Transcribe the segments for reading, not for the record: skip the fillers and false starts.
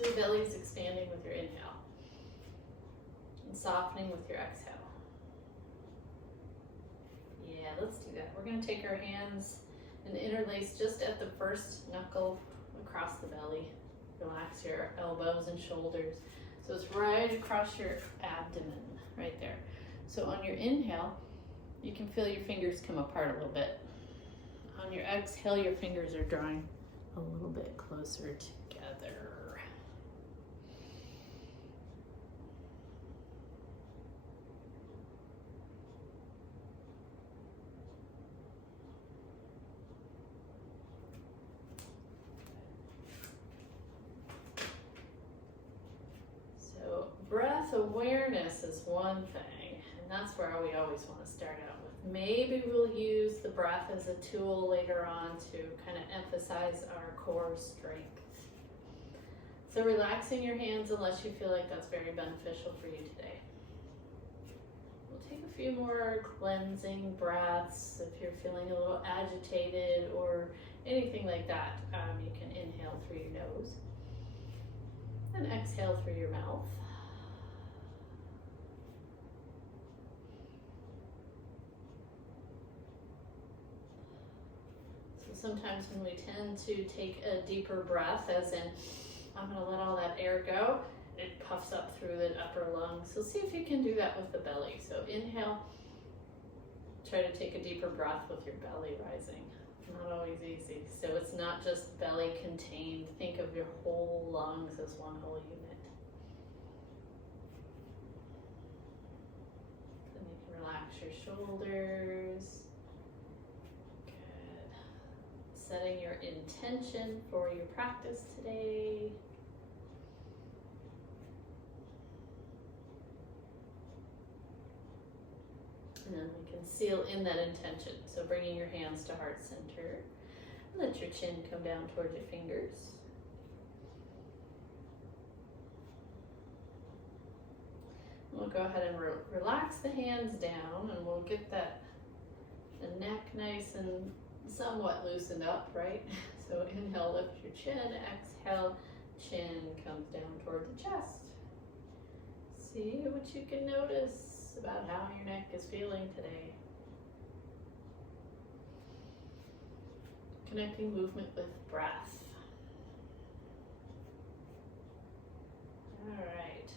So your belly's expanding with your inhale and softening with your exhale. Yeah, let's do that. We're going to take our hands and interlace just at the first knuckle across the belly. Relax your elbows and shoulders. So it's right across your abdomen, right there. So on your inhale, you can feel your fingers come apart a little bit. On your exhale, your fingers are drawing a little bit closer together. So breath awareness is one thing, and that's where we always want to start out with. Maybe we'll use the breath as a tool later on to kind of emphasize our core strength. So relaxing your hands unless you feel like that's very beneficial for you today. We'll take a few more cleansing breaths. If you're feeling a little agitated or anything like that, you can inhale through your nose and exhale through your mouth. So sometimes when we tend to take a deeper breath, as in, I'm going to let all that air go, it puffs up through the upper lungs. So see if you can do that with the belly. So inhale, try to take a deeper breath with your belly rising. Not always easy. So it's not just belly contained. Think of your whole lungs as one whole unit. Then you can relax your shoulders. Good. Setting your intention for your practice today. And then we can seal in that intention. So bringing your hands to heart center. Let your chin come down towards your fingers. We'll go ahead and relax the hands down, and we'll get the neck nice and somewhat loosened up, right? So inhale, lift your chin. Exhale, chin comes down toward the chest. See what you can notice about how your neck is feeling today. Connecting movement with breath. All right.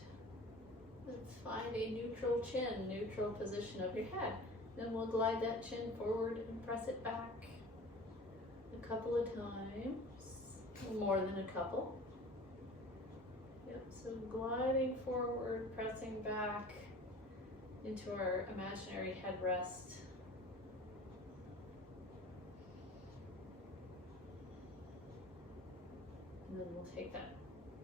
Let's find a neutral chin, neutral position of your head. Then we'll glide that chin forward and press it back a couple of times, more than a couple. Yep, so gliding forward, pressing back into our imaginary headrest. And then we'll take that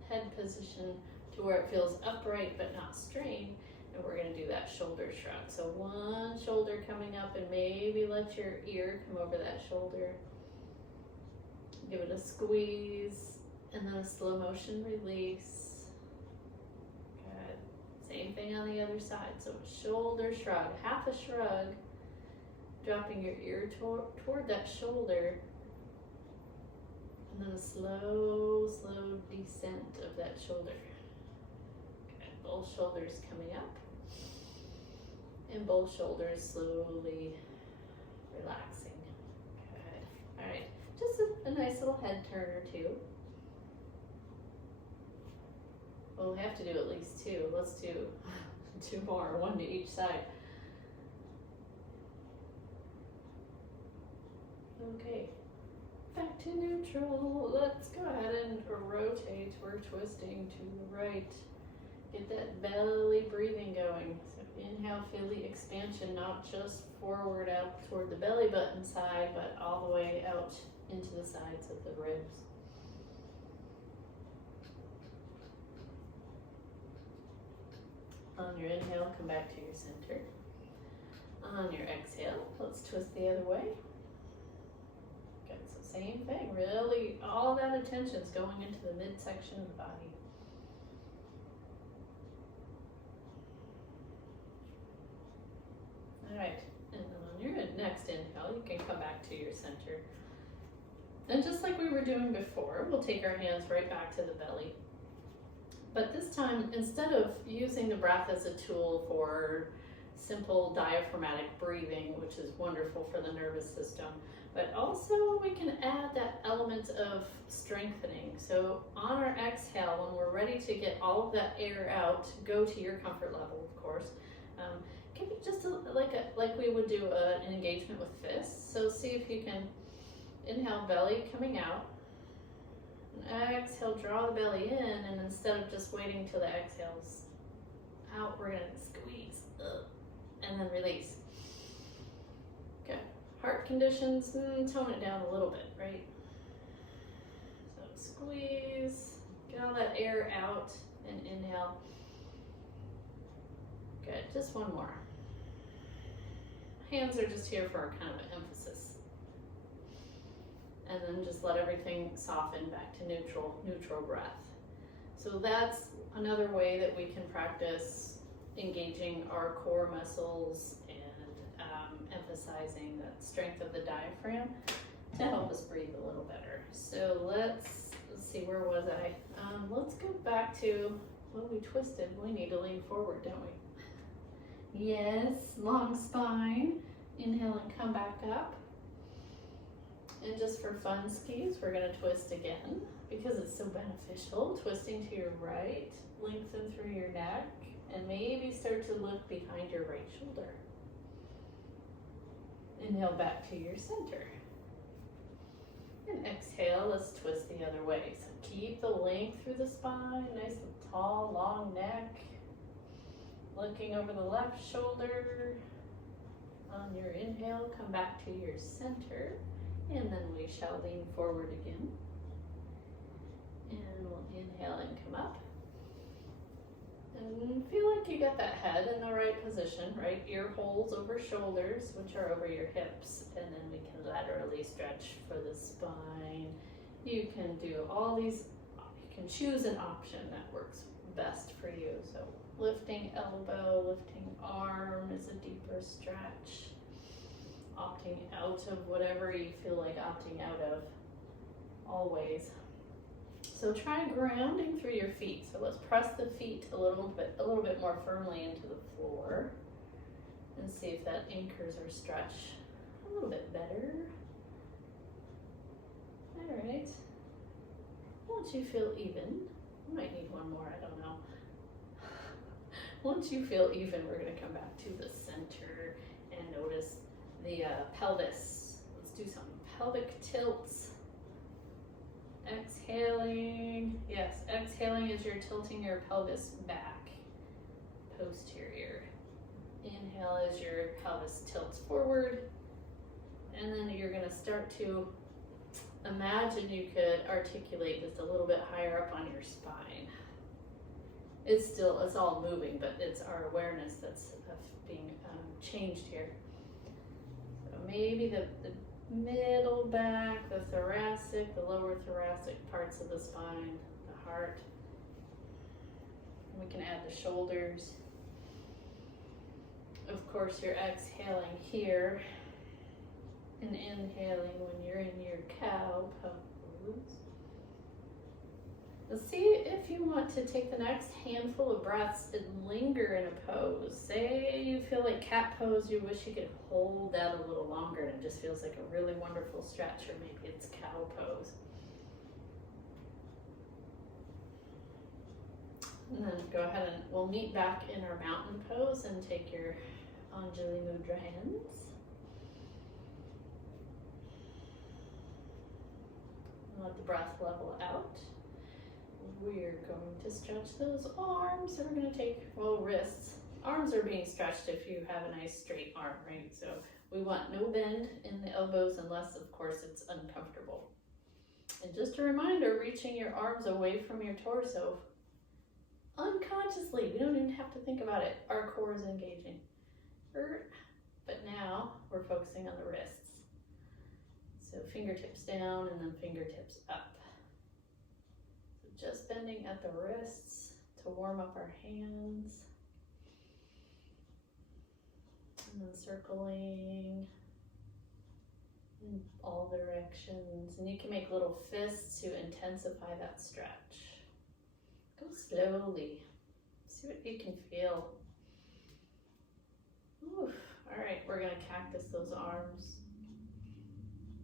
head position to where it feels upright but not strained. And we're going to do that shoulder shrug. So one shoulder coming up, and maybe let your ear come over that shoulder. Give it a squeeze, and then a slow motion release. Good. Same thing on the other side. So shoulder shrug, half a shrug, dropping your ear toward that shoulder. And then a slow descent of that shoulder. Okay, both shoulders coming up. And both shoulders slowly relaxing. Good. All right, just a nice little head turn or two. We'll have to do at least two. Let's do two more, one to each side. Okay. Back to neutral. Let's go ahead and rotate. We're twisting to the right. Get that belly breathing going. So inhale, feel the expansion, not just forward out toward the belly button side, but all the way out into the sides of the ribs. On your inhale, come back to your center. On your exhale, let's twist the other way. Same thing, really, all that attention's going into the midsection of the body. All right, and then on your next inhale, you can come back to your center. And just like we were doing before, we'll take our hands right back to the belly. But this time, instead of using the breath as a tool for simple diaphragmatic breathing, which is wonderful for the nervous system, but also we can add that element of strengthening. So on our exhale, when we're ready to get all of that air out, go to your comfort level, of course. Give it just like we would do an engagement with fists. So see if you can inhale, belly coming out. And exhale, draw the belly in, and instead of just waiting till the exhale's out, we're gonna squeeze, and then release. Okay, heart conditions, tone it down a little bit, right? So squeeze, get all that air out, and inhale. Good, just one more. Hands are just here for kind of an emphasis. And then just let everything soften back to neutral breath. So that's another way that we can practice engaging our core muscles and emphasizing that strength of the diaphragm to help us breathe a little better. So let's see, where was I? Let's go back to, well, we twisted. We need to lean forward, don't we? Yes, long spine. Inhale and come back up. And just for fun skis, we're gonna twist again because it's so beneficial. Twisting to your right, lengthen through your neck, and maybe start to look behind your right shoulder. Inhale back to your center. And exhale, let's twist the other way. So keep the length through the spine, nice and tall, long neck. Looking over the left shoulder. On your inhale, come back to your center. And then we shall lean forward again. And we'll inhale and come up. And feel like you got that head in the right position, right? Ear holes over shoulders, which are over your hips. And then we can laterally stretch for the spine. You can do all these, you can choose an option that works best for you. So lifting elbow, lifting arm is a deeper stretch. Opting out of whatever you feel like opting out of, always. So try grounding through your feet. So let's press the feet a little bit more firmly into the floor and see if that anchors our stretch a little bit better. All right. Once you feel even, you might need one more, I don't know. Once you feel even, we're going to come back to the center and notice the pelvis. Let's do some pelvic tilts. Exhaling. Yes, exhaling as you're tilting your pelvis back, posterior. Inhale as your pelvis tilts forward. And then you're going to start to imagine you could articulate just a little bit higher up on your spine. It's all moving, but it's our awareness that's being changed here. Maybe the middle back, the thoracic, the lower thoracic parts of the spine, the heart. We can add the shoulders. Of course, you're exhaling here and inhaling when you're in your cow pose. Let's see if you want to take the next handful of breaths and linger in a pose. Say you feel like cat pose, you wish you could hold that a little longer and it just feels like a really wonderful stretch, or maybe it's cow pose. And then go ahead and we'll meet back in our mountain pose and take your Anjali Mudra hands. Let the breath level out. We're going to stretch those arms. So we're going to take, wrists. Arms are being stretched if you have a nice straight arm, right? So we want no bend in the elbows unless, of course, it's uncomfortable. And just a reminder, reaching your arms away from your torso. Unconsciously, we don't even have to think about it. Our core is engaging. But now we're focusing on the wrists. So fingertips down and then fingertips up. Just bending at the wrists to warm up our hands. And then circling in all directions. And you can make little fists to intensify that stretch. Go slowly. See what you can feel. Oof. All right, we're gonna cactus those arms.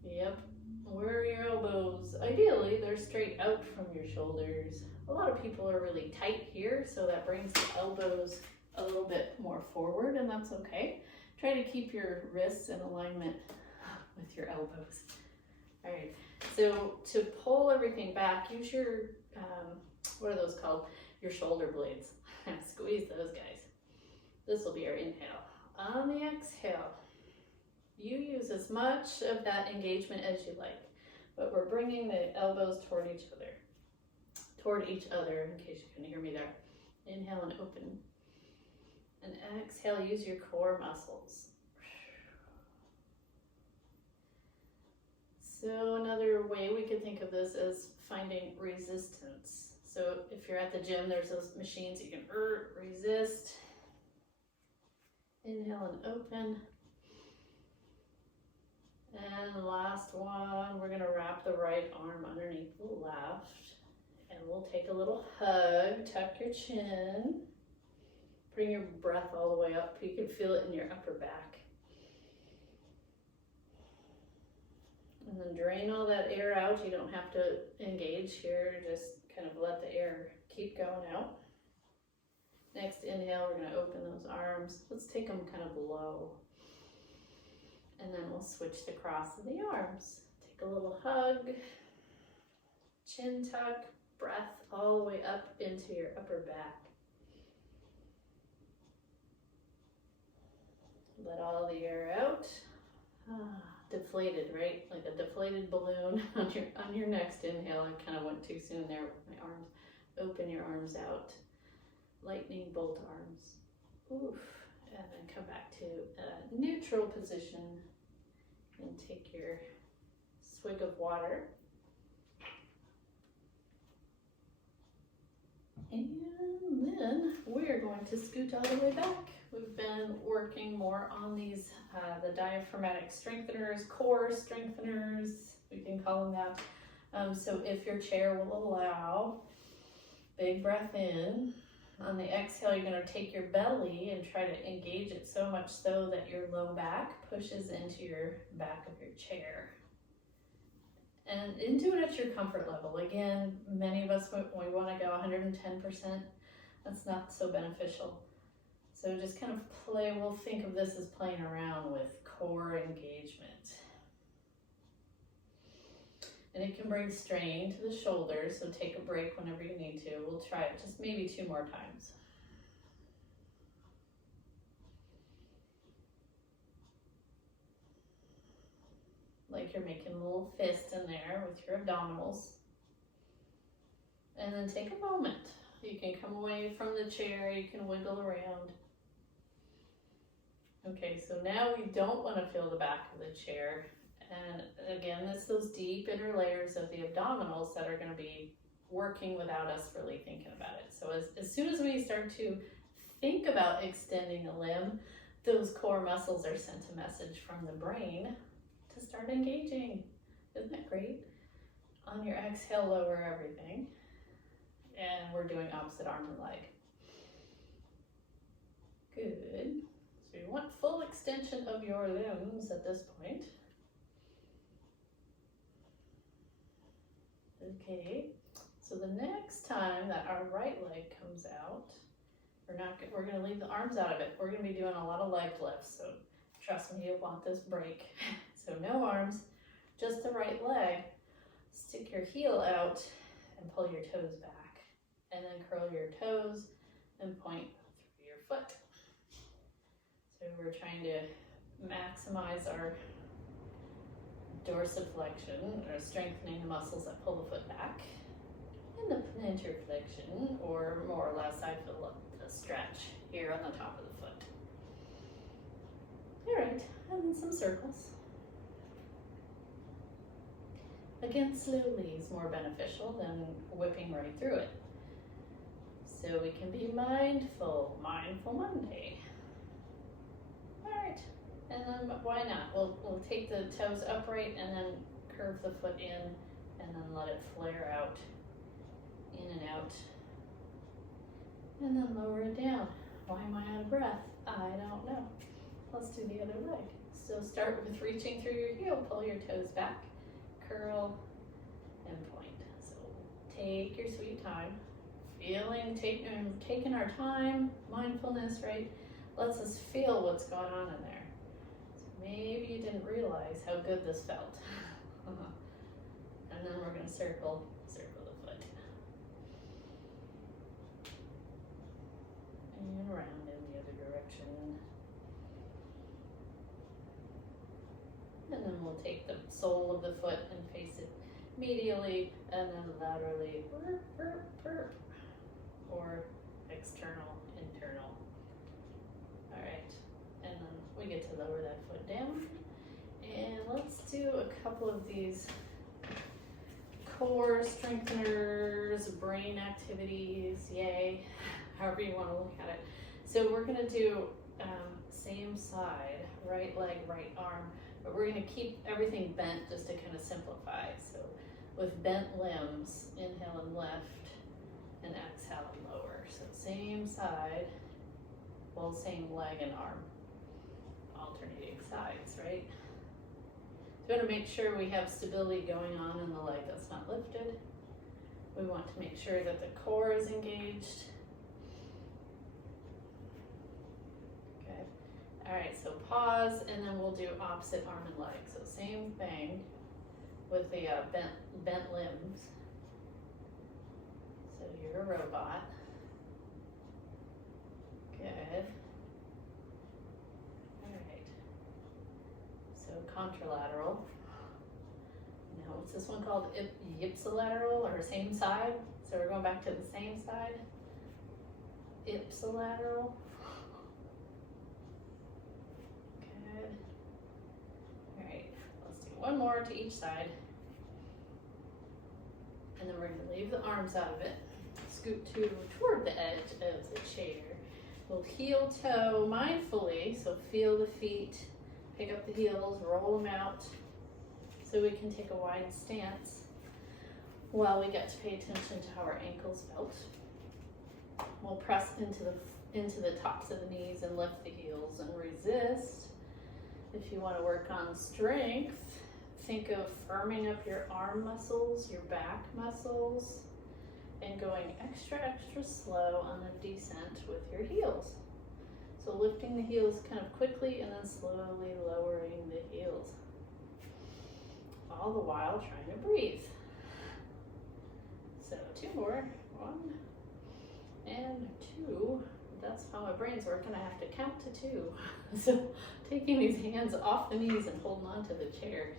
Yep. Where are your elbows? Ideally, they're straight out from your shoulders. A lot of people are really tight here, so that brings the elbows a little bit more forward, and that's okay. Try to keep your wrists in alignment with your elbows. All right, so to pull everything back, use your, what are those called? Your shoulder blades. Squeeze those guys. This will be our inhale. On the exhale, you use as much of that engagement as you like, but we're bringing the elbows toward each other, in case you couldn't hear me there. Inhale and open. And exhale, use your core muscles. So another way we could think of this is finding resistance. So if you're at the gym, there's those machines you can resist. Inhale and open. And last one, we're gonna wrap the right arm underneath the left. And we'll take a little hug, tuck your chin. Bring your breath all the way up. You can feel it in your upper back. And then drain all that air out. You don't have to engage here. Just kind of let the air keep going out. Next inhale, we're gonna open those arms. Let's take them kind of low. And then we'll switch the cross of the arms. Take a little hug, chin tuck, breath all the way up into your upper back. Let all the air out. Deflated, right? Like a deflated balloon on your next inhale. I kind of went too soon there with my arms. Open your arms out. Lightning bolt arms. Oof. And then come back to a neutral position and take your swig of water. And then we're going to scoot all the way back. We've been working more on these, the diaphragmatic strengtheners, core strengtheners, we can call them that. So if your chair will allow, big breath in. On the exhale, you're gonna take your belly and try to engage it so much so that your low back pushes into your back of your chair. And do it at your comfort level. Again, many of us, we wanna go 110%. That's not so beneficial. So just kind of play, we'll think of this as playing around with core engagement. And it can bring strain to the shoulders, so take a break whenever you need to. We'll try it just maybe 2 more times. Like you're making a little fist in there with your abdominals. And then take a moment. You can come away from the chair, you can wiggle around. Okay, so now we don't want to feel the back of the chair. And again, it's those deep inner layers of the abdominals that are going to be working without us really thinking about it. So as soon as we start to think about extending a limb, those core muscles are sent a message from the brain to start engaging. Isn't that great? On your exhale, lower everything. And we're doing opposite arm and leg. Good. So you want full extension of your limbs at this point. Okay, so the next time that our right leg comes out, we're going to leave the arms out of it. We're going to be doing a lot of leg lifts, so trust me, you'll want this break. So no arms, just the right leg. Stick your heel out and pull your toes back. And then curl your toes and point through your foot. So we're trying to maximize our dorsiflexion, or strengthening the muscles that pull the foot back, and the plantar flexion, or more or less I feel a stretch here on the top of the foot. All right, and then some circles. Again, slowly is more beneficial than whipping right through it. So we can be mindful Monday. All right. And then why not? We'll take the toes upright and then curve the foot in and then let it flare out, in and out. And then lower it down. Why am I out of breath? I don't know. Let's do the other leg. So start with reaching through your heel, pull your toes back, curl, and point. So take your sweet time. Taking our time, mindfulness, right? Lets us feel what's going on in there. So maybe you didn't realize how good this felt. And then we're going to circle the foot. And around in the other direction. And then we'll take the sole of the foot and face it medially and then laterally, or external, internal. All right, and then we get to lower that foot down. And let's do a couple of these core strengtheners, brain activities, yay, however you want to look at it. So we're going to do same side, right leg, right arm, but we're going to keep everything bent just to kind of simplify. So with bent limbs, inhale and lift, and exhale and lower. So same side, well, same leg and arm, alternating sides, right? So we want to make sure we have stability going on in the leg that's not lifted. We want to make sure that the core is engaged. Okay. All right, so pause, and then we'll do opposite arm and leg. So same thing with the bent limbs. So you're a robot. Good. All right. So contralateral. Now what's this one called? Ipsilateral, or same side. So we're going back to the same side. Ipsilateral. Good. All right. Let's do one more to each side. And then we're going to leave the arms out of it. Scoot toward the edge of the chair. We'll heel toe mindfully, so feel the feet, pick up the heels, roll them out, so we can take a wide stance while we get to pay attention to how our ankles felt. We'll press into the tops of the knees and lift the heels and resist. If you want to work on strength, think of firming up your arm muscles, your back muscles, and going extra slow on the descent with your heels. So lifting the heels kind of quickly and then slowly lowering the heels. All the while trying to breathe. So 2 more. 1 and 2. That's how my brain's working. I have to count to 2. So taking these hands off the knees and holding on to the chair.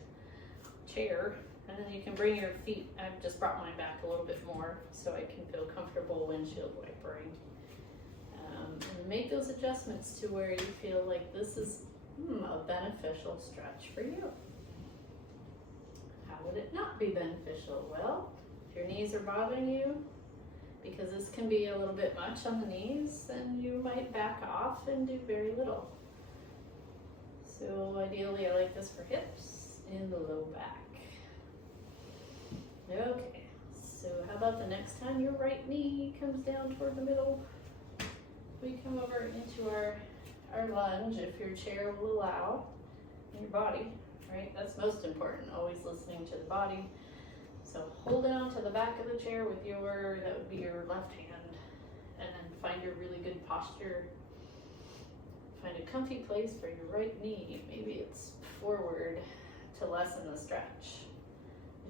And then you can bring your feet, I've just brought mine back a little bit more so I can feel comfortable windshield wipering. And make those adjustments to where you feel like this is a beneficial stretch for you. How would it not be beneficial? Well, if your knees are bothering you, because this can be a little bit much on the knees, then you might back off and do very little. So ideally I like this for hips and the low back. Okay, so how about the next time your right knee comes down toward the middle? We come over into our lunge, if your chair will allow, and your body, right? That's most important, always listening to the body. So holding on to the back of the chair with that would be your left hand, and then find your really good posture. Find a comfy place for your right knee. Maybe it's forward to lessen the stretch.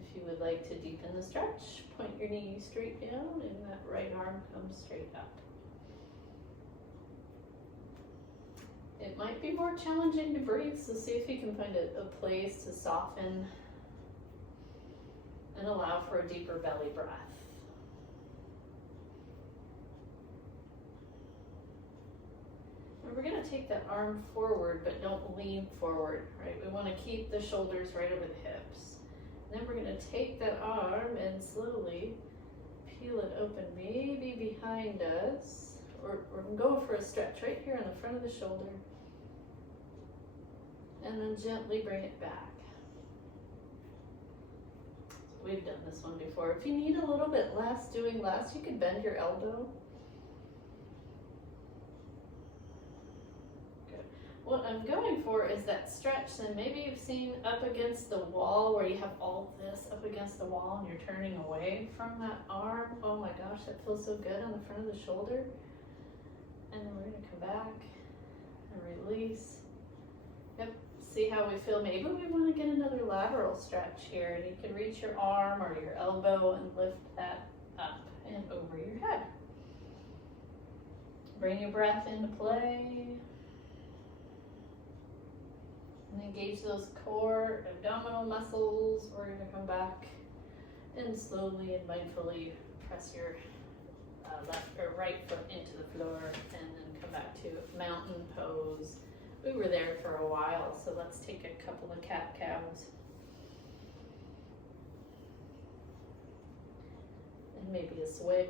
If you would like to deepen the stretch, point your knee straight down and that right arm comes straight up. It might be more challenging to breathe, so see if you can find a place to soften and allow for a deeper belly breath. And we're going to take that arm forward, but don't lean forward, right? We want to keep the shoulders right over the hips. And then we're going to take that arm and slowly peel it open, maybe behind us, or we're going to go for a stretch right here on the front of the shoulder, and then gently bring it back. We've done this one before. If you need a little bit less, doing less, you can bend your elbow what I'm going for is that stretch. And maybe you've seen up against the wall where you have all this up against the wall and you're turning away from that arm. Oh my gosh, that feels so good on the front of the shoulder. And then we're gonna come back and release. Yep, see how we feel. Maybe we wanna get another lateral stretch here, and you can reach your arm or your elbow and lift that up and over your head. Bring your breath into play. And engage those core abdominal muscles. We're gonna come back and slowly and mindfully press your left or right foot into the floor, and then come back to mountain pose. We were there for a while, so let's take a couple of cat-cows. And maybe a swig.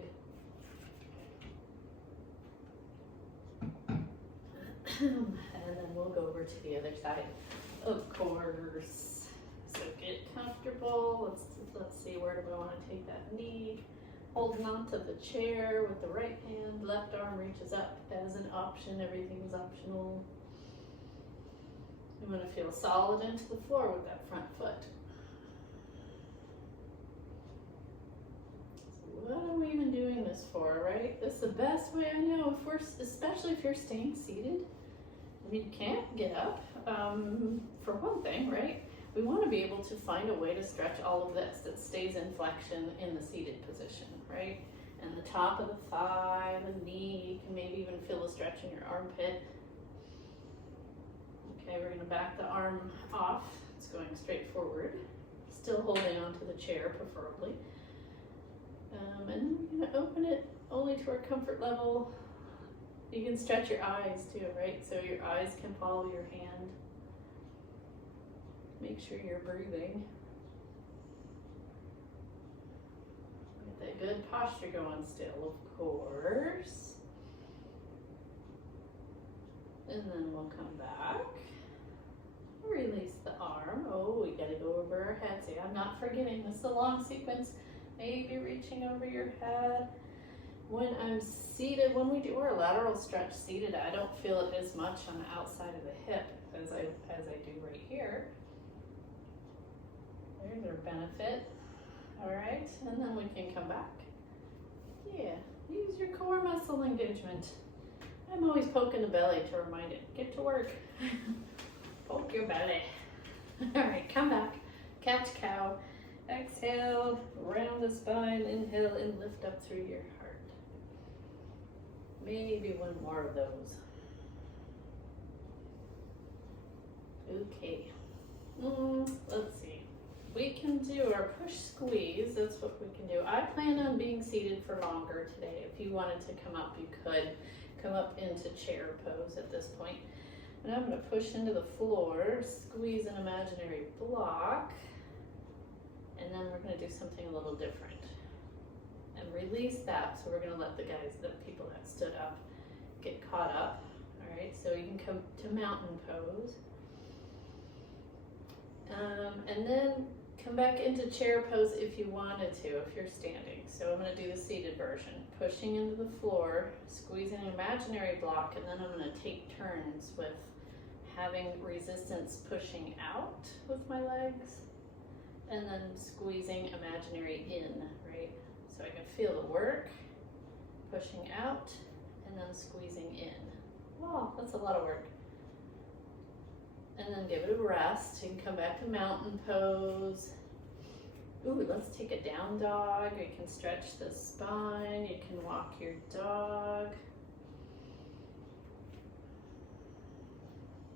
And then we'll go over to the other side, of course. So get comfortable. Let's see, where do we want to take that knee? Holding on to the chair with the right hand, left arm reaches up as an option. Everything is optional. You want to feel solid into the floor with that front foot. So what are we even doing this for, right? This is the best way I know, especially if you're staying seated. I mean, you can't get up, for one thing, right? We want to be able to find a way to stretch all of this that stays in flexion in the seated position, right? And the top of the thigh, the knee, you can maybe even feel the stretch in your armpit. Okay, we're going to back the arm off. It's going straight forward, still holding onto the chair preferably. And then we're going to open it only to our comfort level. You can stretch your eyes too, right? So your eyes can follow your hand. Make sure you're breathing. Get that good posture going still, of course. And then we'll come back. Release the arm. Oh, we gotta go over our head. See, I'm not forgetting. This is a long sequence. Maybe reaching over your head. When I'm seated, when we do our lateral stretch seated, I don't feel it as much on the outside of the hip as I do right here. There's our benefit. All right, and then we can come back. Yeah, use your core muscle engagement. I'm always poking the belly to remind it, get to work. Poke your belly. All right, come back. Cat-cow. Exhale, round the spine, inhale and lift up through your heart. Maybe one more of those. Okay. Let's see. We can do our push squeeze. That's what we can do. I plan on being seated for longer today. If you wanted to come up, you could come up into chair pose at this point. And I'm going to push into the floor, squeeze an imaginary block, and then we're going to do something a little different. And release that, so we're going to let the people that stood up, get caught up. All right, so you can come to mountain pose. And then come back into chair pose if you wanted to, if you're standing. So I'm going to do the seated version. Pushing into the floor, squeezing an imaginary block, and then I'm going to take turns with having resistance pushing out with my legs, and then squeezing imaginary in, right? So I can feel the work, pushing out, and then squeezing in. Wow, that's a lot of work. And then give it a rest. You can come back to mountain pose. Ooh, let's take a down dog. You can stretch the spine. You can walk your dog.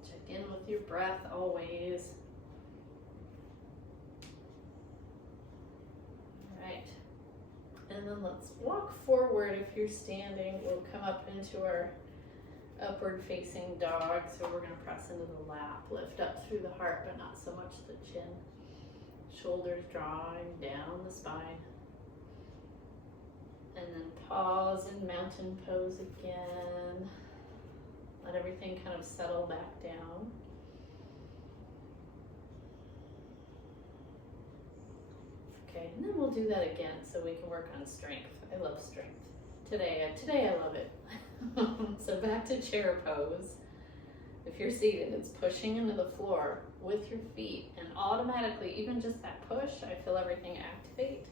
Check in with your breath always. All right. And then let's walk forward. If you're standing, we'll come up into our upward facing dog. So we're going to press into the lap, lift up through the heart, but not so much the chin. Shoulders drawing down the spine. And then pause in mountain pose again. Let everything kind of settle back down. Okay, and then we'll do that again so we can work on strength. I love strength. Today I love it. So back to chair pose. If you're seated, it's pushing into the floor with your feet, and automatically, even just that push, I feel everything activate.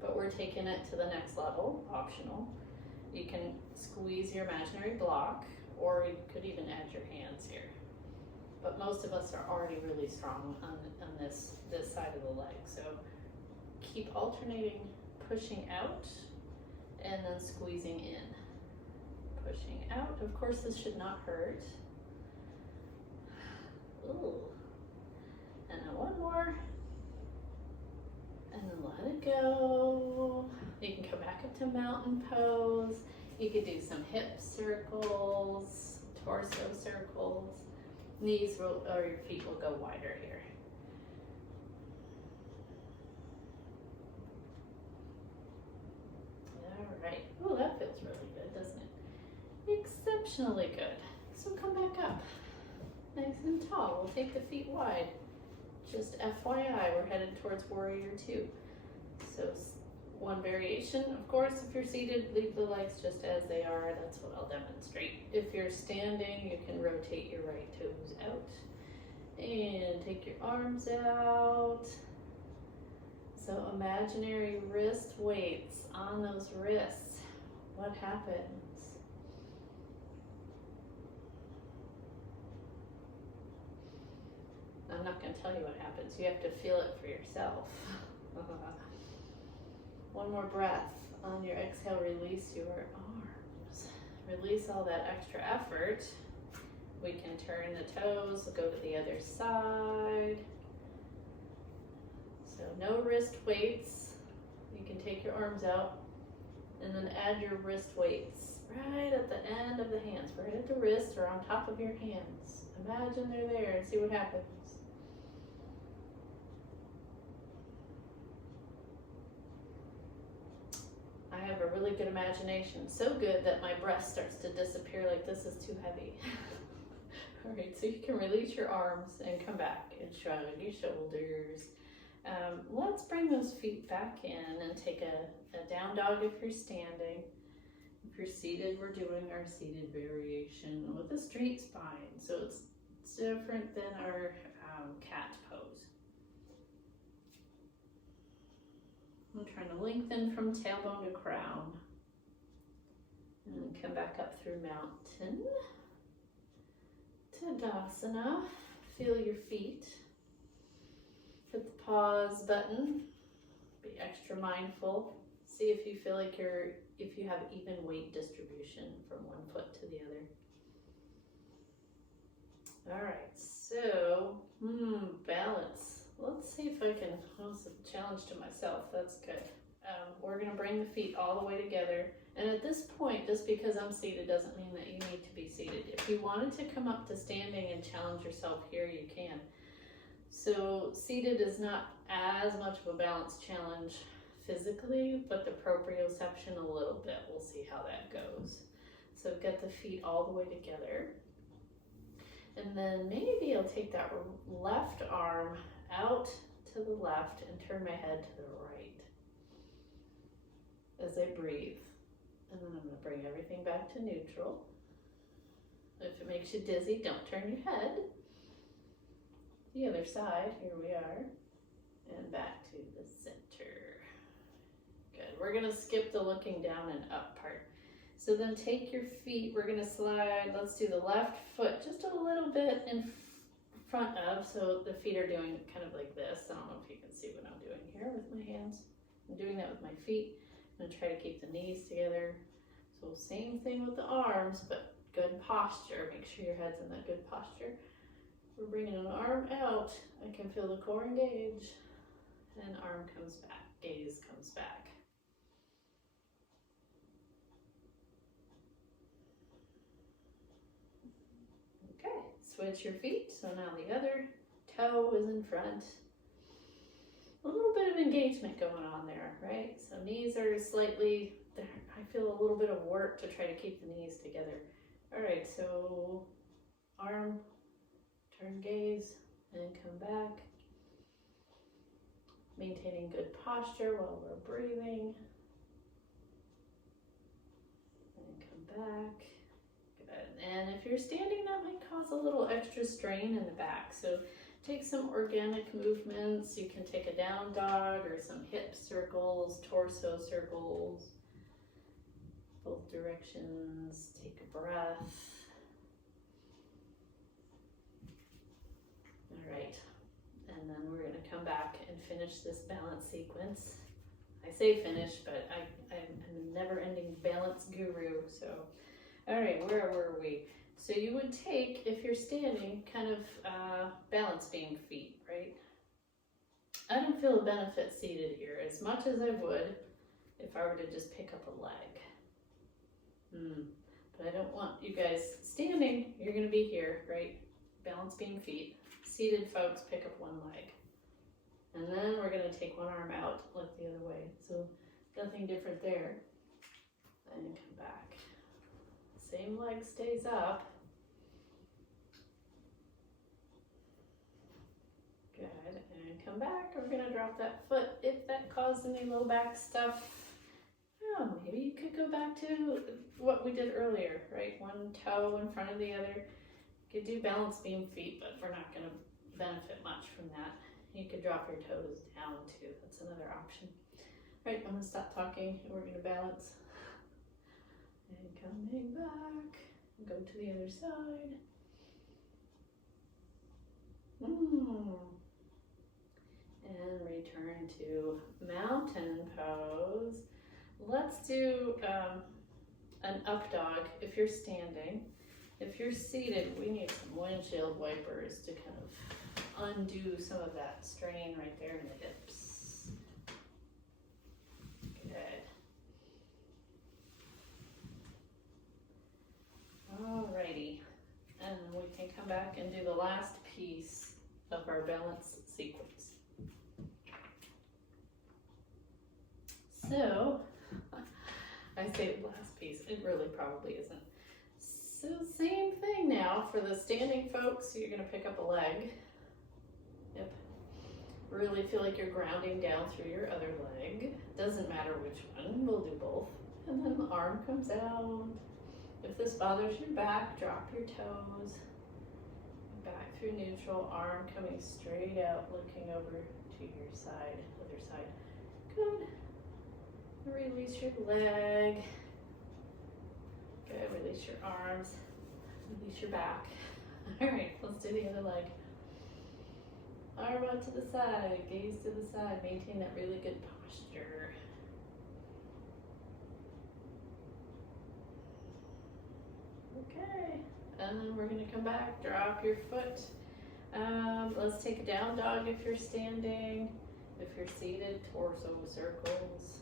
But we're taking it to the next level, optional. You can squeeze your imaginary block, or you could even add your hands here. But most of us are already really strong on this side of the leg. So keep alternating, pushing out, and then squeezing in. Pushing out. Of course, this should not hurt. Ooh. And then one more. And then let it go. You can come back up to mountain pose. You could do some hip circles, torso circles. Knees will, or your feet will go wider here. All right. Oh, that feels really good, doesn't it? Exceptionally good. So come back up. Nice and tall. We'll take the feet wide. Just FYI, we're headed towards Warrior 2. So one variation, of course, if you're seated, leave the legs just as they are. That's what I'll demonstrate. If you're standing, you can rotate your right toes out and take your arms out. So imaginary wrist weights on those wrists. What happens? I'm not going to tell you what happens. You have to feel it for yourself. One more breath. On your exhale, release your arms. Release all that extra effort. We can turn the toes, go to the other side. So no wrist weights. You can take your arms out and then add your wrist weights right at the end of the hands, right at the wrist or on top of your hands. Imagine they're there and see what happens. I have a really good imagination, so good that my breath starts to disappear like this is too heavy. All right, so you can release your arms and come back and shrug your shoulders. Let's bring those feet back in and take a down dog if you're standing. If you're seated, we're doing our seated variation with a straight spine. So it's different than our cat pose. I'm trying to lengthen from tailbone to crown. And come back up through mountain. Tadasana. Feel your feet. Hit the pause button. Be extra mindful. See if you feel like if you have even weight distribution from one foot to the other. All right, so balance. Let's see if I can, that's a challenge to myself, that's good. We're gonna bring the feet all the way together. And at this point, just because I'm seated doesn't mean that you need to be seated. If you wanted to come up to standing and challenge yourself here, you can. So seated is not as much of a balance challenge physically, but the proprioception a little bit. We'll see how that goes. So get the feet all the way together. And then maybe I'll take that left arm out to the left and turn my head to the right as I breathe. And then I'm going to bring everything back to neutral. If it makes you dizzy, don't turn your head. The other side, here we are. And back to the center. Good. We're going to skip the looking down and up part. So then take your feet, we're going to slide, let's do the left foot just a little bit in front of, so the feet are doing kind of like this. I don't know if you can see what I'm doing here with my hands. I'm doing that with my feet. I'm going to try to keep the knees together. So same thing with the arms, but good posture. Make sure your head's in that good posture. We're bringing an arm out. I can feel the core engage. And arm comes back, gaze comes back. Okay, switch your feet. So now the other toe is in front. A little bit of engagement going on there, right? So knees are slightly, I feel a little bit of work to try to keep the knees together. All right, so arm, turn gaze, and come back. Maintaining good posture while we're breathing. And come back. And if you're standing, that might cause a little extra strain in the back. So take some organic movements. You can take a down dog or some hip circles, torso circles, both directions. Take a breath. All right. And then we're going to come back and finish this balance sequence. I say finish, but I'm a never-ending balance guru. So, all right, where were we? So you would take, if you're standing, kind of balance beam feet, right? I don't feel a benefit seated here as much as I would if I were to just pick up a leg. But I don't want you guys standing. You're going to be here, right? Balance beam feet. Seated folks, pick up one leg. And then we're going to take one arm out, look the other way. So nothing different there. And come back. Same leg stays up. Good. And come back. We're going to drop that foot. If that caused any low back stuff, oh, maybe you could go back to what we did earlier, right? One toe in front of the other. You could do balance beam feet, but we're not going to benefit much from that. You could drop your toes down too. That's another option. All right, I'm going to stop talking and we're going to balance. And coming back. Go to the other side. And return to mountain pose. Let's do an up dog if you're standing. If you're seated, we need some windshield wipers to kind of undo some of that strain right there in the hips. Good. Alrighty. And we can come back and do the last piece of our balance sequence. So, I say last piece, it really probably isn't. So same thing now for the standing folks. You're going to pick up a leg. Yep. Really feel like you're grounding down through your other leg. Doesn't matter which one, we'll do both. And then the arm comes out. If this bothers your back, drop your toes. Back through neutral, arm coming straight out, looking over to your side, other side. Good. Release your leg. Good, release your arms, release your back. All right, let's do the other leg. Arm out to the side, gaze to the side, maintain that really good posture. Okay, and then we're gonna come back, drop your foot. Let's take a down dog if you're standing. If you're seated, torso circles.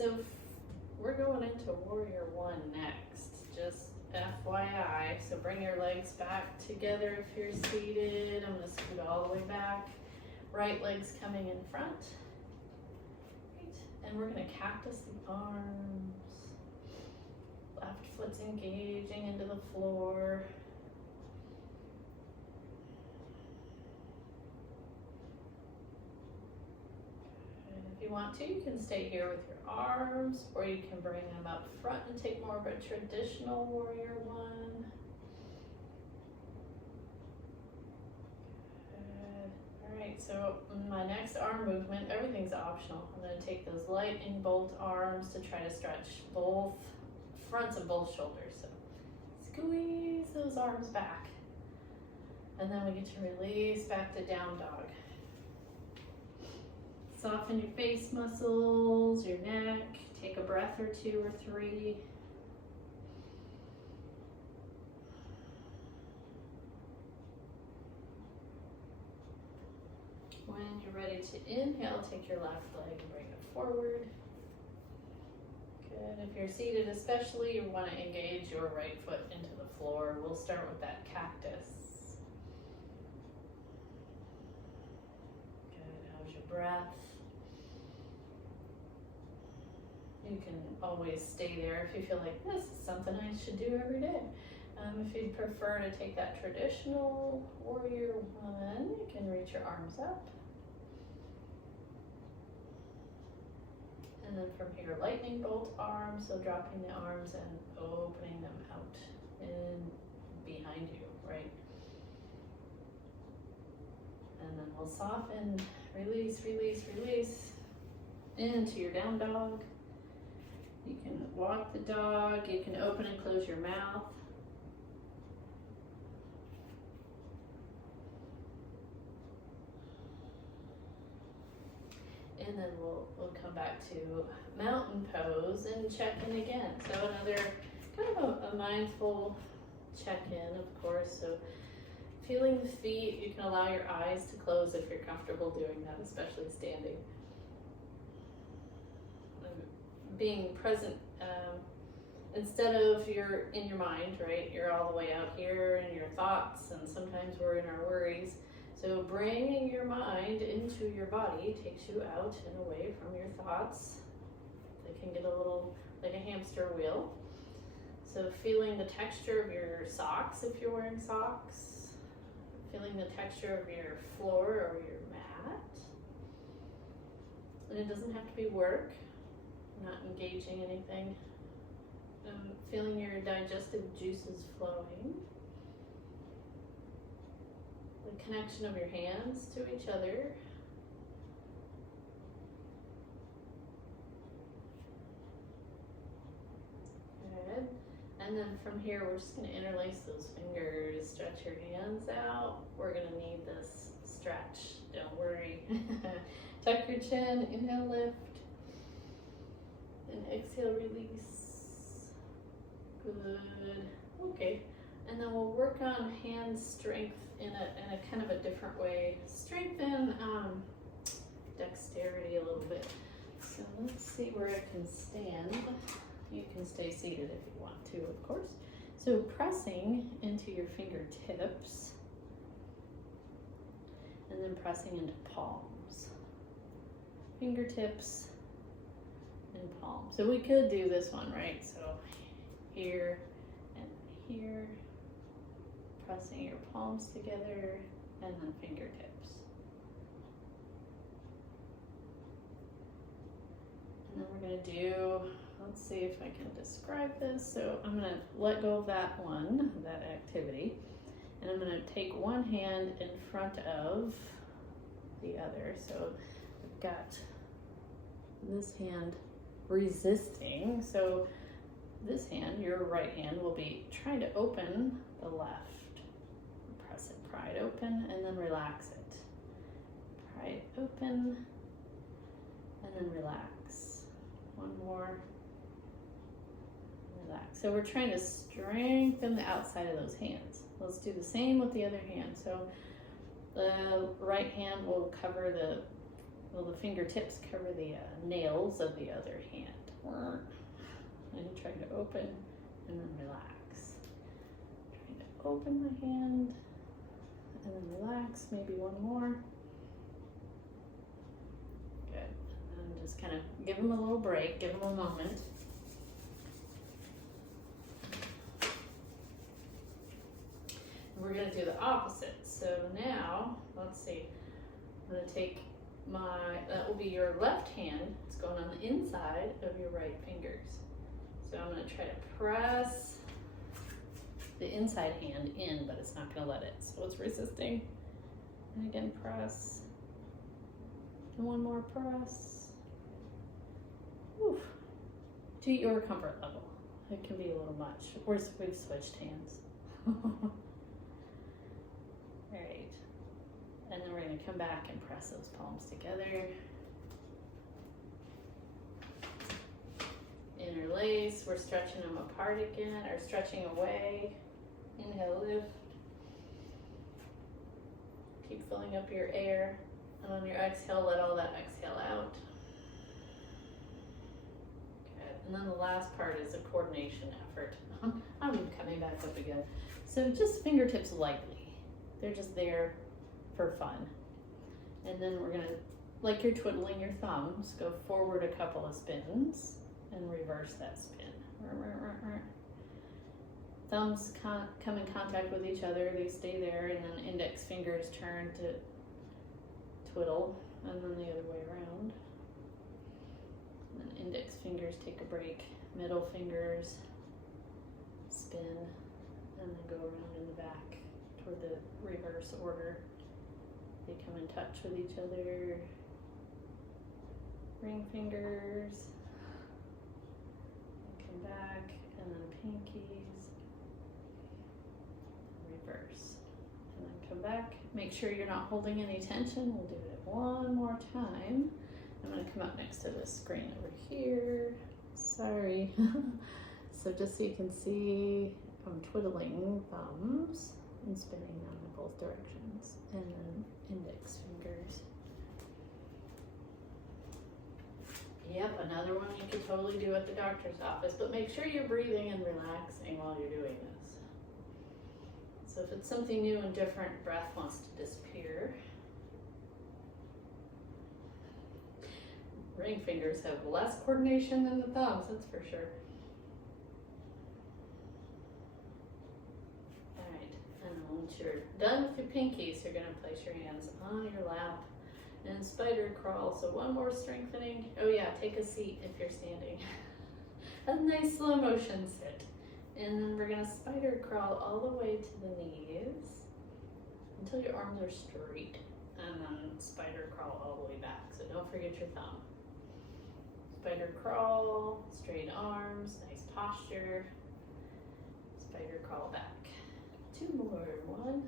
So we're going into Warrior One next, just FYI. So bring your legs back together if you're seated. I'm going to scoot all the way back. Right leg's coming in front. Right. And we're going to cactus the arms. Left foot's engaging into the floor. If you want to, you can stay here with your arms, or you can bring them up front and take more of a traditional Warrior One. Good. All right, so my next arm movement, everything's optional. I'm going to take those lightning bolt arms to try to stretch both fronts of both shoulders. So squeeze those arms back. And then we get to release back to down dog. Soften your face muscles, your neck. Take a breath or two or three. When you're ready to inhale, take your left leg and bring it forward. Good. If you're seated especially, you want to engage your right foot into the floor. We'll start with that cactus. Good. How's your breath? You can always stay there if you feel like this is something I should do every day. If you'd prefer to take that traditional Warrior One, you can reach your arms up. And then from here, lightning bolt arms, so dropping the arms and opening them out and behind you, right? And then we'll soften, release, release, release into your down dog. You can walk the dog, you can open and close your mouth. And then we'll come back to mountain pose and check in again. So another kind of a mindful check-in, of course. So feeling the feet, you can allow your eyes to close if you're comfortable doing that, especially standing. Being present, instead of you're in your mind, right? You're all the way out here in your thoughts, and sometimes we're in our worries. So bringing your mind into your body takes you out and away from your thoughts. They can get a little like a hamster wheel. So feeling the texture of your socks if you're wearing socks, feeling the texture of your floor or your mat. And it doesn't have to be work, not engaging anything. Feeling your digestive juices flowing. The connection of your hands to each other. Good. And then from here, we're just going to interlace those fingers, stretch your hands out. We're going to need this stretch, don't worry. Tuck your chin, inhale, lift. And exhale, release. Good. Okay. And then we'll work on hand strength in a kind of a different way. Strengthen dexterity a little bit. So let's see where I can stand. You can stay seated if you want to, of course. So pressing into your fingertips and then pressing into palms. Fingertips and palms. So we could do this one, right? So here and here. Pressing your palms together and then fingertips. And then we're going to do, let's see if I can describe this. So I'm going to let go of that one, that activity, and I'm going to take one hand in front of the other. So I've got this hand resisting. So this hand, your right hand, will be trying to open the left. Press it, pry it open, and then relax it. Pry it open, and then relax. One more. Relax. So we're trying to strengthen the outside of those hands. Let's do the same with the other hand. So the right hand will cover the fingertips cover the nails of the other hand. And try to open, and then relax. Trying to open my hand, and then relax, maybe one more. Good. And just kind of give them a little break, give them a moment. And we're going to do the opposite. So now, let's see. I'm going to take that will be your left hand. It's going on the inside of your right fingers. So I'm going to try to press the inside hand in, but it's not going to let it. So it's resisting. And again, press. And one more press. Whew. To your comfort level. It can be a little much. We've switched hands. All right. And then we're going to come back and press those palms together. Interlace, we're stretching them apart again, or stretching away. Inhale, lift. Keep filling up your air. And on your exhale, let all that exhale out. Good. And then the last part is a coordination effort. I'm coming back up again. So just fingertips lightly. They're just there for fun. And then we're gonna, like you're twiddling your thumbs, go forward a couple of spins and reverse that spin. Thumbs come in contact with each other, they stay there, and then index fingers turn to twiddle, and then the other way around. And then index fingers take a break, middle fingers spin, and then go around in the back toward the reverse order. They come in touch with each other. Ring fingers, come back, and then pinkies, reverse, and then come back. Make sure you're not holding any tension. We'll do it one more time. I'm going to come up next to the screen over here. Sorry. So just so you can see, I'm twiddling thumbs and spinning them in both directions, and then index fingers. Yep, another one you could totally do at the doctor's office, but make sure you're breathing and relaxing while you're doing this. So if it's something new and different, breath wants to disappear. Ring fingers have less coordination than the thumbs, that's for sure. Alright, and then once you're done with your pinkies, you're going to place your hands on your lap and spider crawl. So one more strengthening. Oh yeah, take a seat if you're standing. A nice slow motion sit. And then we're gonna spider crawl all the way to the knees until your arms are straight. And then spider crawl all the way back. So don't forget your thumb. Spider crawl, straight arms, nice posture. Spider crawl back. Two more. One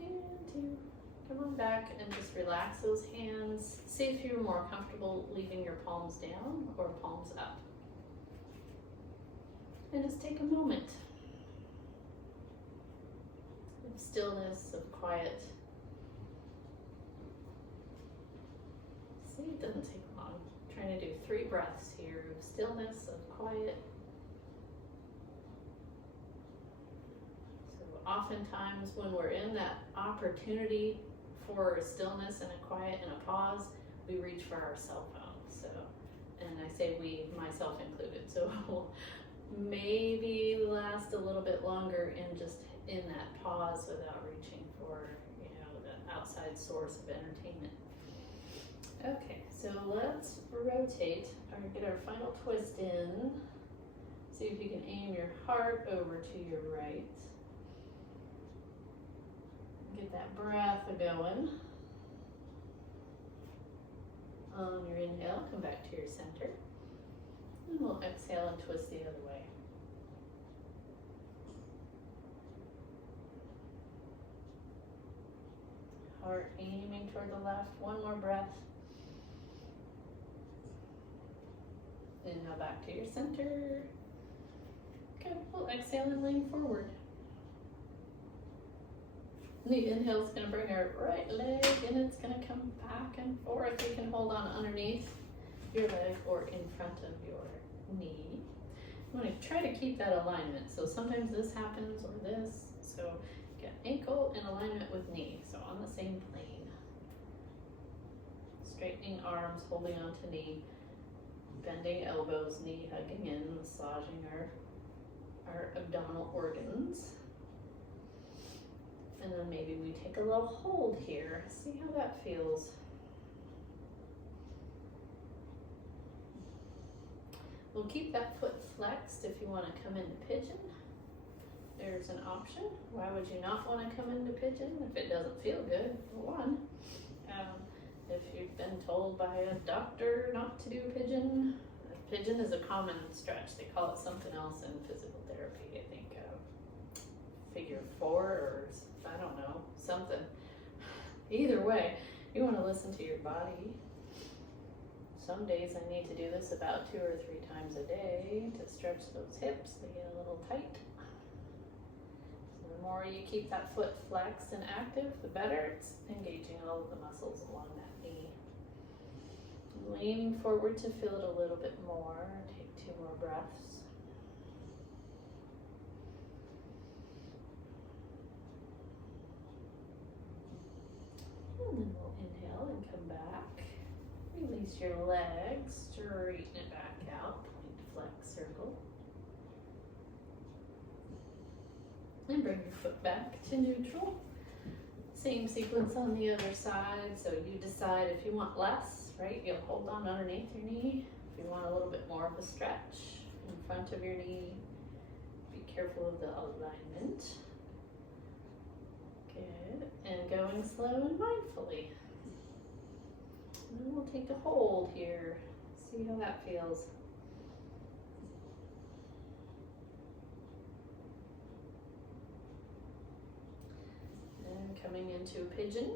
and two. Come on back and just relax those hands. See if you're more comfortable leaving your palms down or palms up. And just take a moment of stillness, of quiet. See, it doesn't take long. I'm trying to do 3 breaths here of stillness, of quiet. So oftentimes when we're in that opportunity for a stillness and a quiet and a pause, we reach for our cell phone. So, and I say we, myself included. So we'll maybe last a little bit longer in that pause without reaching for, the outside source of entertainment. Okay, so let's rotate or get our final twist in. See if you can aim your heart over to your right. Get that breath going. On your inhale, come back to your center. And we'll exhale and twist the other way. Heart aiming toward the left. One more breath. Inhale back to your center. Okay, we'll exhale and lean forward. The inhale is going to bring our right leg and it's going to come back and forth. You can hold on underneath your leg or in front of your knee. You want to try to keep that alignment. So sometimes this happens or this. So get ankle in alignment with knee. So on the same plane. Straightening arms, holding on to knee. Bending elbows, knee hugging in, massaging our abdominal organs. And then maybe we take a little hold here. See how that feels. We'll keep that foot flexed if you want to come into pigeon. There's an option. Why would you not want to come into pigeon if it doesn't feel good, for one? If you've been told by a doctor not to do pigeon, pigeon is a common stretch. They call it something else in physical therapy, I think. Figure 4 or I don't know, something. Either way, you want to listen to your body. Some days I need to do this about 2 or 3 times a day to stretch those hips. They get a little tight. So the more you keep that foot flexed and active, the better. It's engaging all of the muscles along that knee. Leaning forward to feel it a little bit more. Take 2 more breaths. And then we'll inhale and come back. Release your legs, straighten it back out, point, flex, circle. And bring your foot back to neutral. Same sequence on the other side, so you decide if you want less, right? You'll hold on underneath your knee If you want a little bit more of a stretch in front of your knee, be careful of the alignment. Good, and going slow and mindfully. And then we'll take a hold here. See how that feels. And coming into a pigeon.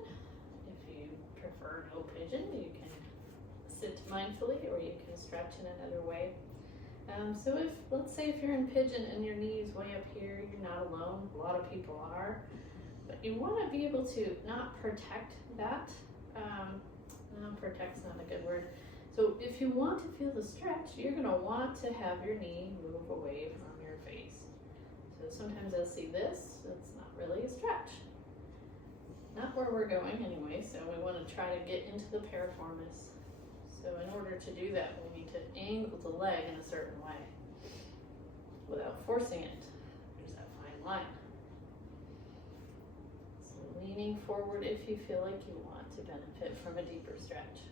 If you prefer no pigeon, you can sit mindfully or you can stretch in another way. So if, let's say if you're in pigeon and your knee is way up here, you're not alone. A lot of people are. But you want to be able to not protect that. No, protect's not a good word. So if you want to feel the stretch, you're going to want to have your knee move away from your face. So sometimes I'll see this. It's not really a stretch. Not where we're going anyway, so we want to try to get into the piriformis. So in order to do that, we need to angle the leg in a certain way without forcing it. There's that fine line. So leaning forward if you feel like you want to benefit from a deeper stretch.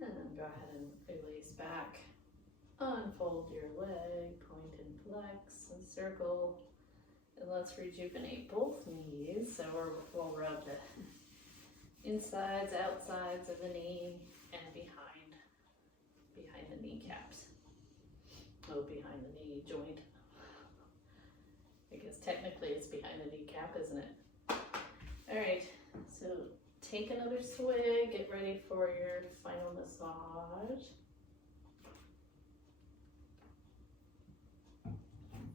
And then go ahead and release back. Unfold your leg, point and flex and circle. And let's rejuvenate both knees. So we'll rub the insides, outsides of the knee and behind the kneecaps. Oh, behind the knee joint. I guess technically it's behind the kneecap, isn't it? All right, so take another swig, get ready for your final massage.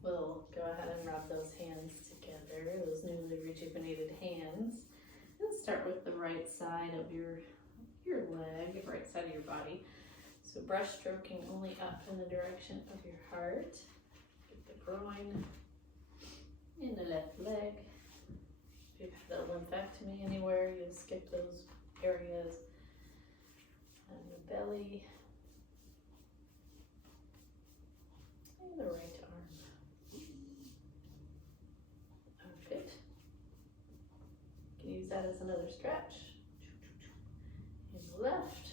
We'll go ahead and rub those hands together, those newly rejuvenated hands. And start with the right side of your leg, right side of your body. So brush stroking only up in the direction of your heart. Get the groin in the left leg. If you've had a lumpectomy anywhere, you'll skip those areas. And the belly. And the right arm. Armpit. You can use that as another stretch. And the left.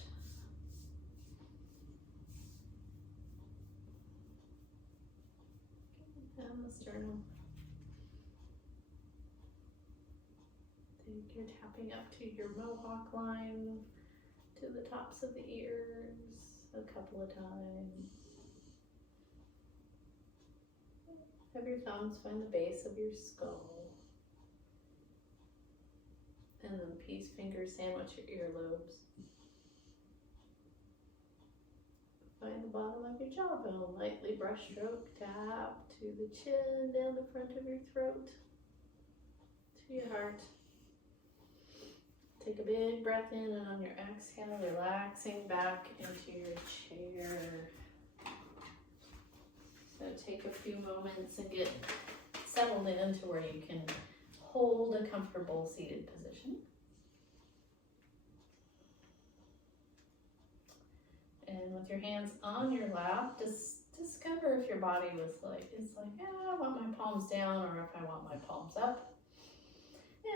And the sternum. Think you're tapping up to your mohawk line, to the tops of the ears a couple of times. Have your thumbs find the base of your skull. And then peace fingers sandwich your earlobes. Find the bottom of your jawbone, lightly brush stroke, tap to the chin, down the front of your throat, to your heart. Take a big breath in, and on your exhale, relaxing back into your chair. So take a few moments and get settled into where you can hold a comfortable seated position. And with your hands on your lap, just discover if your body is like, I want my palms down or if I want my palms up.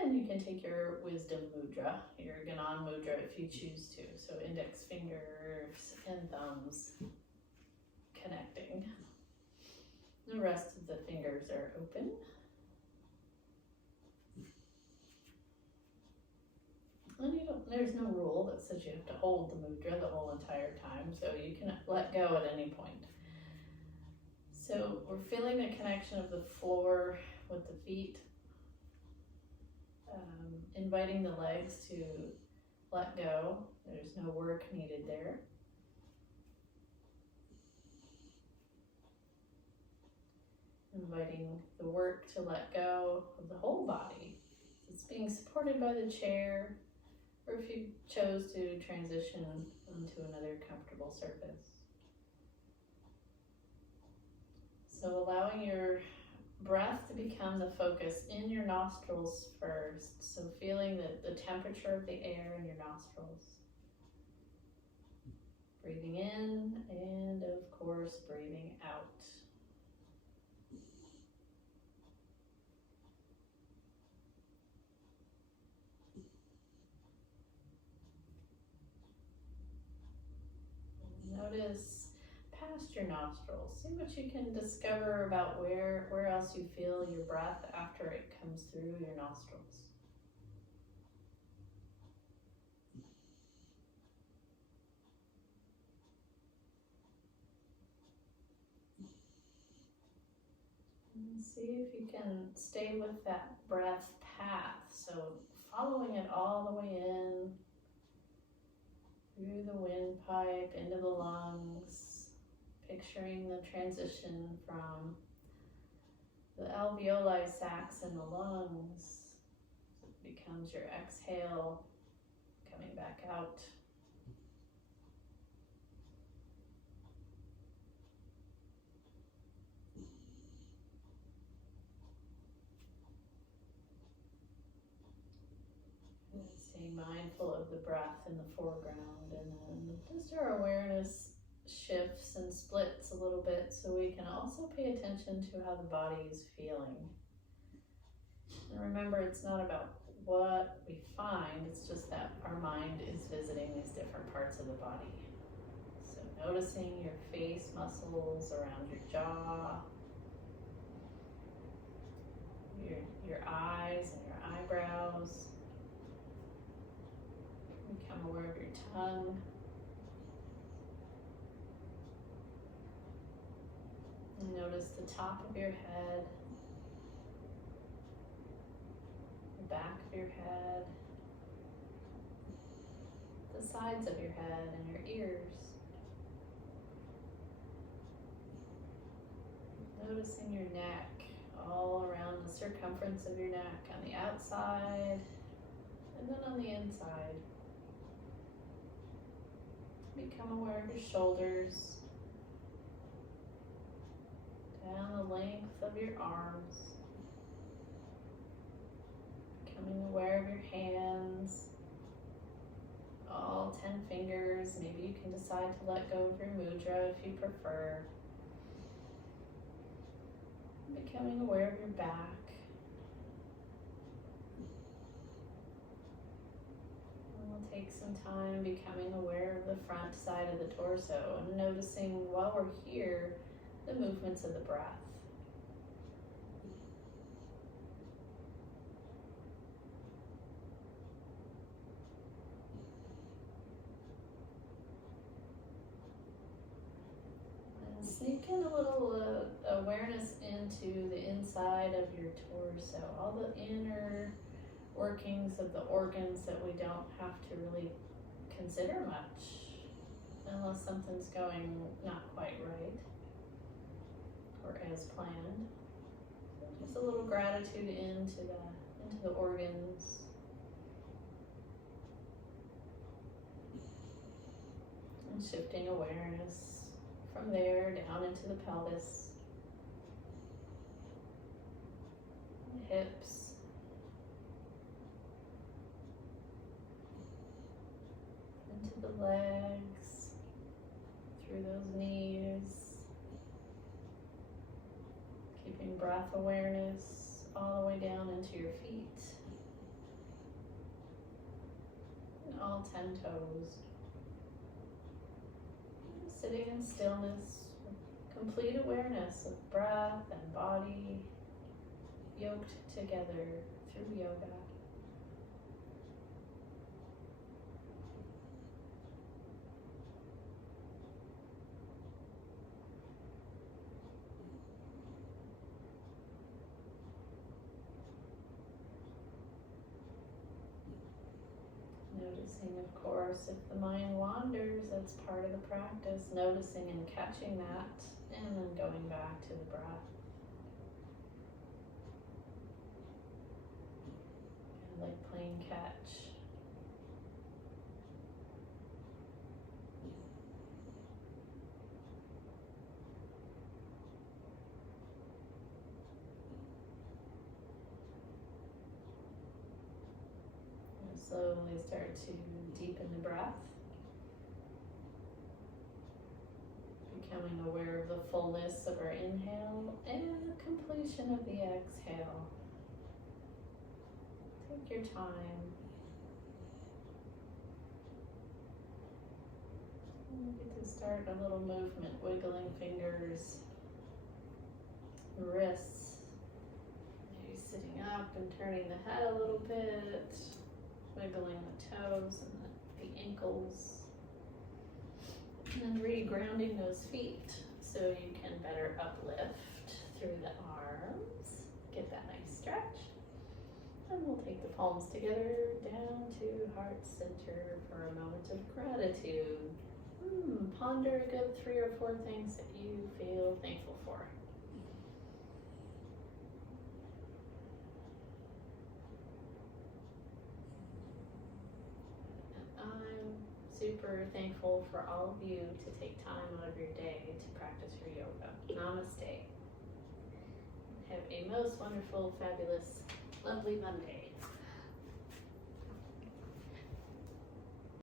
And you can take your wisdom mudra, your Gnan mudra if you choose to. So index fingers and thumbs connecting. The rest of the fingers are open. And there's no rule that says you have to hold the mudra the whole entire time, so you can let go at any point. So we're feeling the connection of the floor with the feet, inviting the legs to let go. There's no work needed there. Inviting the work to let go of the whole body. It's being supported by the chair, or if you chose to transition onto another comfortable surface. So allowing your breath to become the focus in your nostrils first. So feeling the temperature of the air in your nostrils. Breathing in and of course breathing out. Notice past your nostrils. See what you can discover about where else you feel your breath after it comes through your nostrils. And see if you can stay with that breath path. So following it all the way in, through the windpipe, into the lungs, picturing the transition from the alveoli sacs in the lungs. It becomes your exhale, coming back out. Stay mindful of the breath in the foreground, and then just our awareness shifts and splits a little bit so we can also pay attention to how the body is feeling. And remember, it's not about what we find, it's just that our mind is visiting these different parts of the body. So noticing your face muscles around your jaw, your eyes and your eyebrows. Become aware of your tongue. And notice the top of your head, the back of your head, the sides of your head and your ears. Noticing your neck, all around the circumference of your neck, on the outside and then on the inside. Become aware of your shoulders, down the length of your arms, becoming aware of your hands, all 10 fingers. Maybe you can decide to let go of your mudra if you prefer. Becoming aware of your back. Take some time becoming aware of the front side of the torso and noticing while we're here the movements of the breath. And sneak in a little awareness into the inside of your torso, all the inner workings of the organs that we don't have to really consider much unless something's going not quite right or as planned. So just a little gratitude into the organs. And shifting awareness from there down into the pelvis, the hips, into the legs, through those knees, keeping breath awareness all the way down into your feet, and all 10 toes. Sitting in stillness, complete awareness of breath and body yoked together through yoga. Noticing, of course, if the mind wanders, that's part of the practice, noticing and catching that, and then going back to the breath. And like playing catch. Slowly start to deepen the breath, becoming aware of the fullness of our inhale and the completion of the exhale. Take your time. You get to start a little movement, wiggling fingers, wrists. Maybe sitting up and turning the head a little bit, wiggling the toes and the ankles. And then re-grounding those feet so you can better uplift through the arms. Get that nice stretch. And we'll take the palms together down to heart center for a moment of gratitude. Ponder a good 3 or 4 things that you feel thankful for. I'm super thankful for all of you to take time out of your day to practice your yoga. Namaste. Have a most wonderful, fabulous, lovely Monday.